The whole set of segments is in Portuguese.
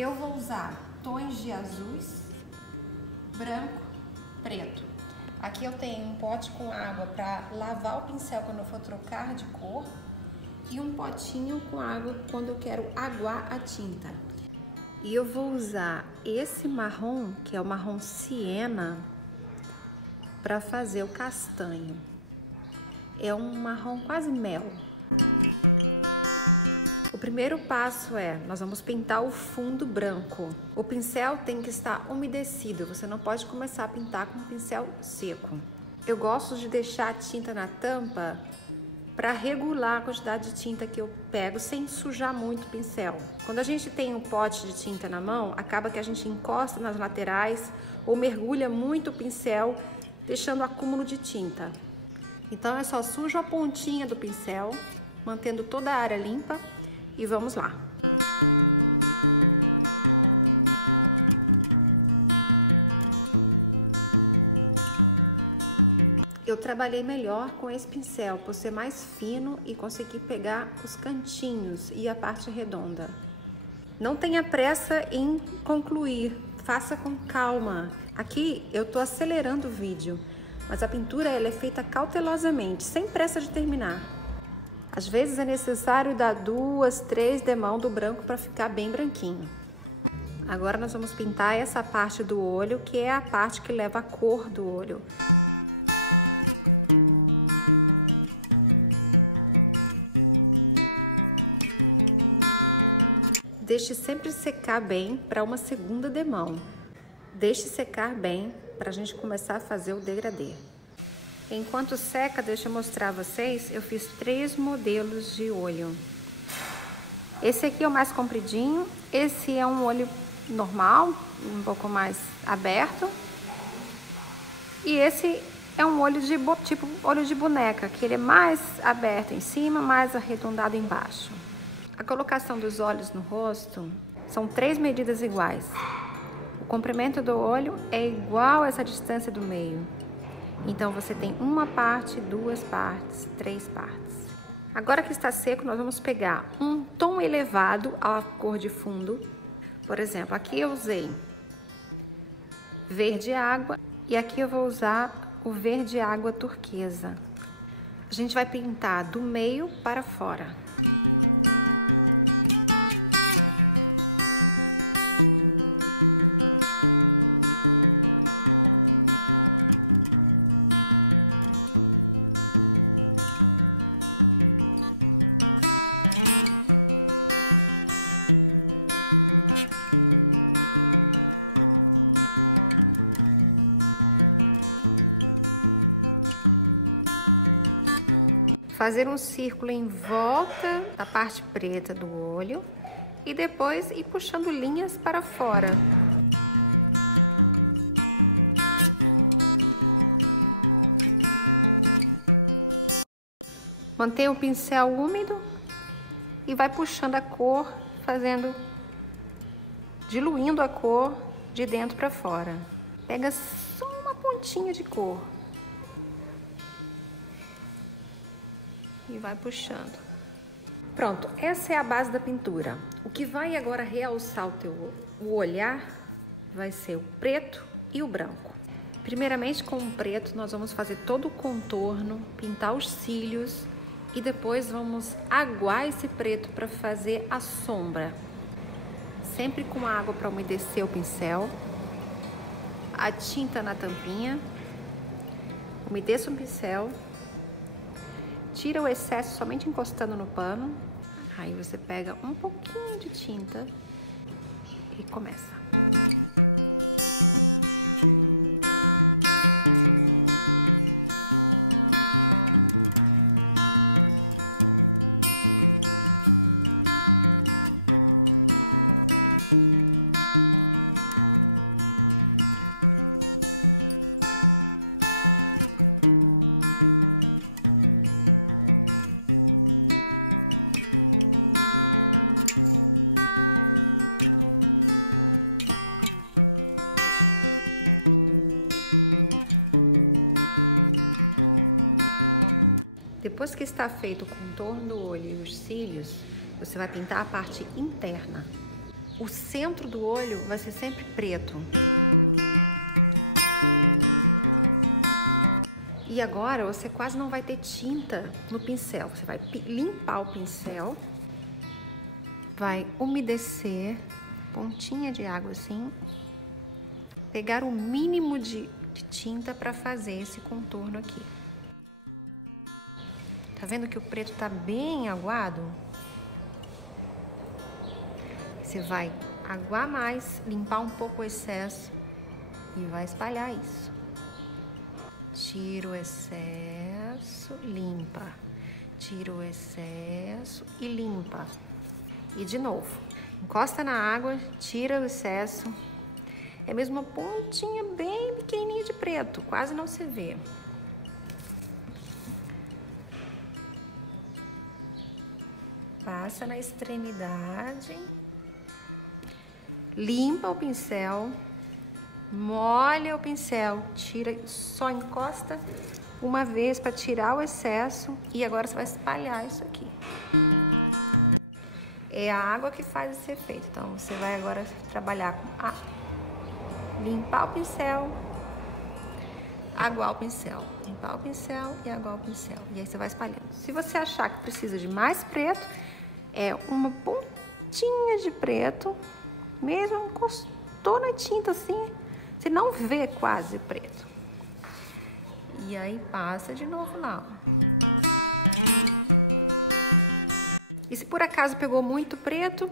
Eu vou usar tons de azuis, branco, preto. Aqui eu tenho um pote com água para lavar o pincel quando eu for trocar de cor e um potinho com água quando eu quero aguar a tinta. E eu vou usar esse marrom, que é o marrom siena, para fazer o castanho. É um marrom quase mel. O primeiro passo é, nós vamos pintar o fundo branco. O pincel tem que estar umedecido, você não pode começar a pintar com o pincel seco. Eu gosto de deixar a tinta na tampa para regular a quantidade de tinta que eu pego sem sujar muito o pincel. Quando a gente tem um pote de tinta na mão, acaba que a gente encosta nas laterais ou mergulha muito o pincel, deixando acúmulo de tinta. Então é só sujo a pontinha do pincel, mantendo toda a área limpa. E vamos lá. Eu trabalhei melhor com esse pincel, por ser mais fino e conseguir pegar os cantinhos e a parte redonda. Não tenha pressa em concluir, faça com calma. Aqui eu tô acelerando o vídeo, mas a pintura ela é feita cautelosamente, sem pressa de terminar. Às vezes é necessário dar 2, 3 demãos do branco para ficar bem branquinho. Agora nós vamos pintar essa parte do olho, que é a parte que leva a cor do olho. Deixe sempre secar bem para uma segunda demão. Deixe secar bem para a gente começar a fazer o degradê. Enquanto seca, deixa eu mostrar a vocês, eu fiz 3 modelos de olho. Esse aqui é o mais compridinho, esse é um olho normal, um pouco mais aberto. E esse é um olho de tipo olho de boneca, que ele é mais aberto em cima, mais arredondado embaixo. A colocação dos olhos no rosto são 3 medidas iguais. O comprimento do olho é igual a essa distância do meio. Então, você tem uma parte, 2 partes, 3 partes. Agora que está seco, nós vamos pegar um tom elevado à cor de fundo. Por exemplo, aqui eu usei verde água e aqui eu vou usar o verde água turquesa. A gente vai pintar do meio para fora. Fazer um círculo em volta da parte preta do olho e depois ir puxando linhas para fora. Mantenha o pincel úmido e vai puxando a cor, diluindo a cor de dentro para fora. Pega só uma pontinha de cor. E vai puxando. Pronto, essa é a base da pintura. O que vai agora realçar o olhar vai ser o preto e o branco. Primeiramente, com o preto, nós vamos fazer todo o contorno, pintar os cílios e depois vamos aguar esse preto para fazer a sombra. Sempre com água para umedecer o pincel, a tinta na tampinha, umedeça o pincel. Tira o excesso somente encostando no pano. Aí você pega um pouquinho de tinta e começa. Depois que está feito o contorno do olho e os cílios, você vai pintar a parte interna. O centro do olho vai ser sempre preto. E agora você quase não vai ter tinta no pincel. Você vai limpar o pincel, vai umedecer, pontinha de água assim, pegar o mínimo de tinta para fazer esse contorno aqui. Tá vendo que o preto tá bem aguado? Você vai aguar mais, limpar um pouco o excesso e vai espalhar isso. Tira o excesso, limpa. Tira o excesso e limpa. E de novo, encosta na água, tira o excesso. É mesmo uma pontinha bem pequenininha de preto, quase não se vê. Passa na extremidade. Limpa o pincel. Molha o pincel, tira, só encosta uma vez para tirar o excesso e agora você vai espalhar isso aqui. É a água que faz esse efeito, então você vai agora trabalhar com limpar o pincel, aguar o pincel, limpar o pincel e aguar o pincel. E aí você vai espalhando. Se você achar que precisa de mais preto, é uma pontinha de preto, mesmo encostou na tinta assim, você não vê quase o preto. E aí passa de novo lá. E se por acaso pegou muito preto,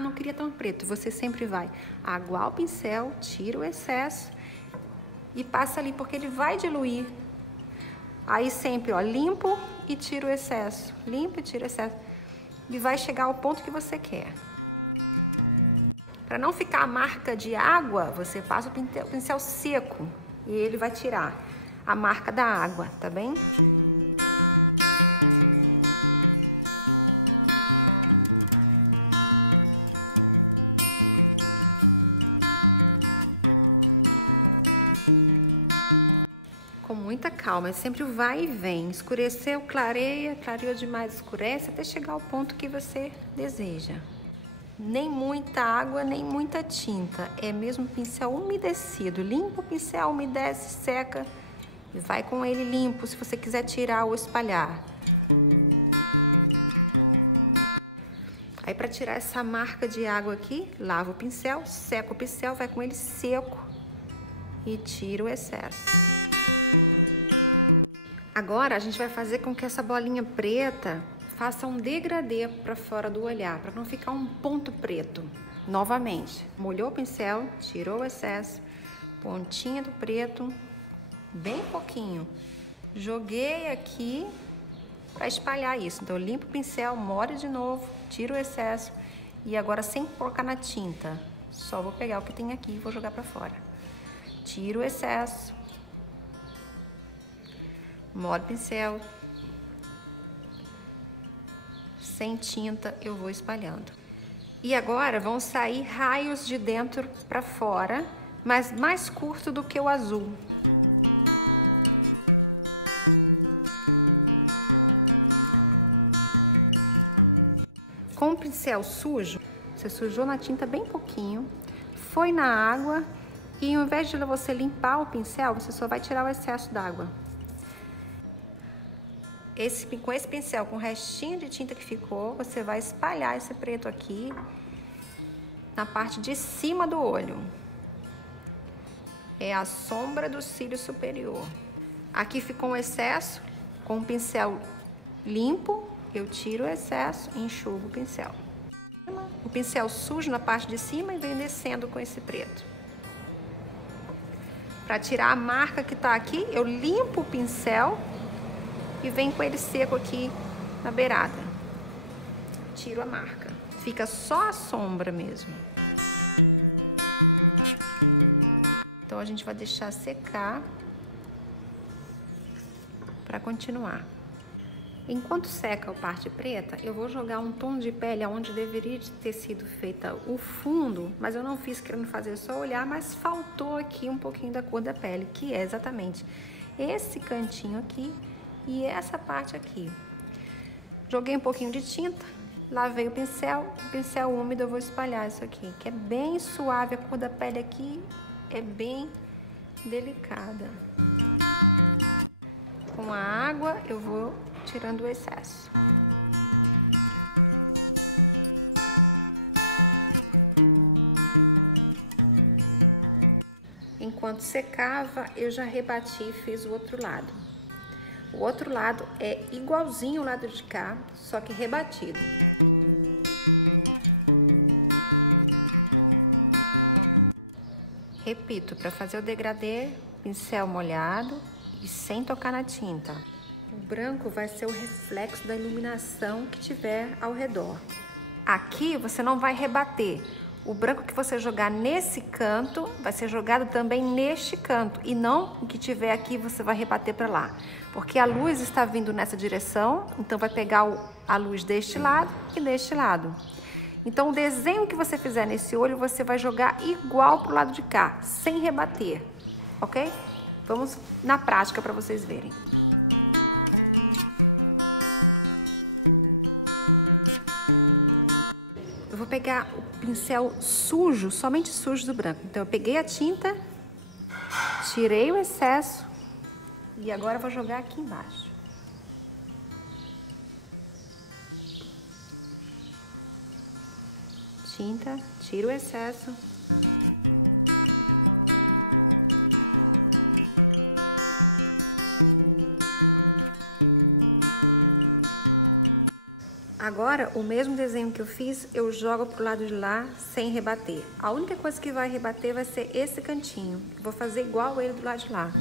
não queria tão preto, você sempre vai aguar o pincel, tira o excesso e passa ali, porque ele vai diluir. Aí sempre, ó, limpo e tiro o excesso, limpo e tiro o excesso. E vai chegar ao ponto que você quer. Para não ficar a marca de água, você passa o pincel seco e ele vai tirar a marca da água, tá bem? Com muita calma, é sempre o vai e vem. Escureceu, clareia, clareou demais, escurece, até chegar ao ponto que você deseja. Nem muita água, nem muita tinta. É mesmo pincel umedecido. Limpa o pincel, umedece, seca e vai com ele limpo se você quiser tirar ou espalhar. Aí para tirar essa marca de água aqui, lava o pincel, seca o pincel, vai com ele seco e tira o excesso. Agora a gente vai fazer com que essa bolinha preta faça um degradê para fora do olhar, para não ficar um ponto preto. Novamente, molhou o pincel, tirou o excesso, pontinha do preto, bem pouquinho. Joguei aqui para espalhar isso. Então, eu limpo o pincel, molho de novo, tiro o excesso e agora sem colocar na tinta. Só vou pegar o que tem aqui e vou jogar para fora. Tiro o excesso, molho o pincel. Sem tinta, eu vou espalhando. E agora vão sair raios de dentro para fora, mas mais curto do que o azul. Com o pincel sujo, você sujou na tinta bem pouquinho, foi na água e ao invés de você limpar o pincel, você só vai tirar o excesso d'água. Com esse pincel, com o restinho de tinta que ficou, você vai espalhar esse preto aqui na parte de cima do olho. É a sombra do cílio superior. Aqui ficou um excesso, com o pincel limpo, eu tiro o excesso e enxugo o pincel. O pincel sujo na parte de cima e vem descendo com esse preto. Para tirar a marca que tá aqui, eu limpo o pincel e vem com ele seco aqui na beirada. Tiro a marca. Fica só a sombra mesmo. Então a gente vai deixar secar para continuar. Enquanto seca a parte preta, eu vou jogar um tom de pele onde deveria ter sido feita o fundo, mas eu não fiz querendo fazer só olhar, mas faltou aqui um pouquinho da cor da pele, que é exatamente esse cantinho aqui e essa parte aqui. Joguei um pouquinho de tinta lavei o pincel úmido eu vou espalhar isso aqui, que é bem suave, a cor da pele aqui é bem delicada. Com a água eu vou tirando o excesso. Enquanto secava, eu já rebati e fiz o outro lado. O outro lado é igualzinho o lado de cá, só que rebatido. Repito, para fazer o degradê, pincel molhado e sem tocar na tinta. O branco vai ser o reflexo da iluminação que tiver ao redor. Aqui você não vai rebater. O branco que você jogar nesse canto vai ser jogado também neste canto e não o que tiver aqui você vai rebater para lá, porque a luz está vindo nessa direção, então vai pegar a luz deste lado e deste lado. Então o desenho que você fizer nesse olho você vai jogar igual pro lado de cá, sem rebater, ok? Vamos na prática para vocês verem. Eu vou pegar o pincel sujo, somente sujo do branco. Então eu peguei a tinta, tirei o excesso e agora eu vou jogar aqui embaixo. Tinta, tiro o excesso. Agora, o mesmo desenho que eu fiz, eu jogo pro lado de lá sem rebater. A única coisa que vai rebater vai ser esse cantinho. Vou fazer igual ele do lado de lá.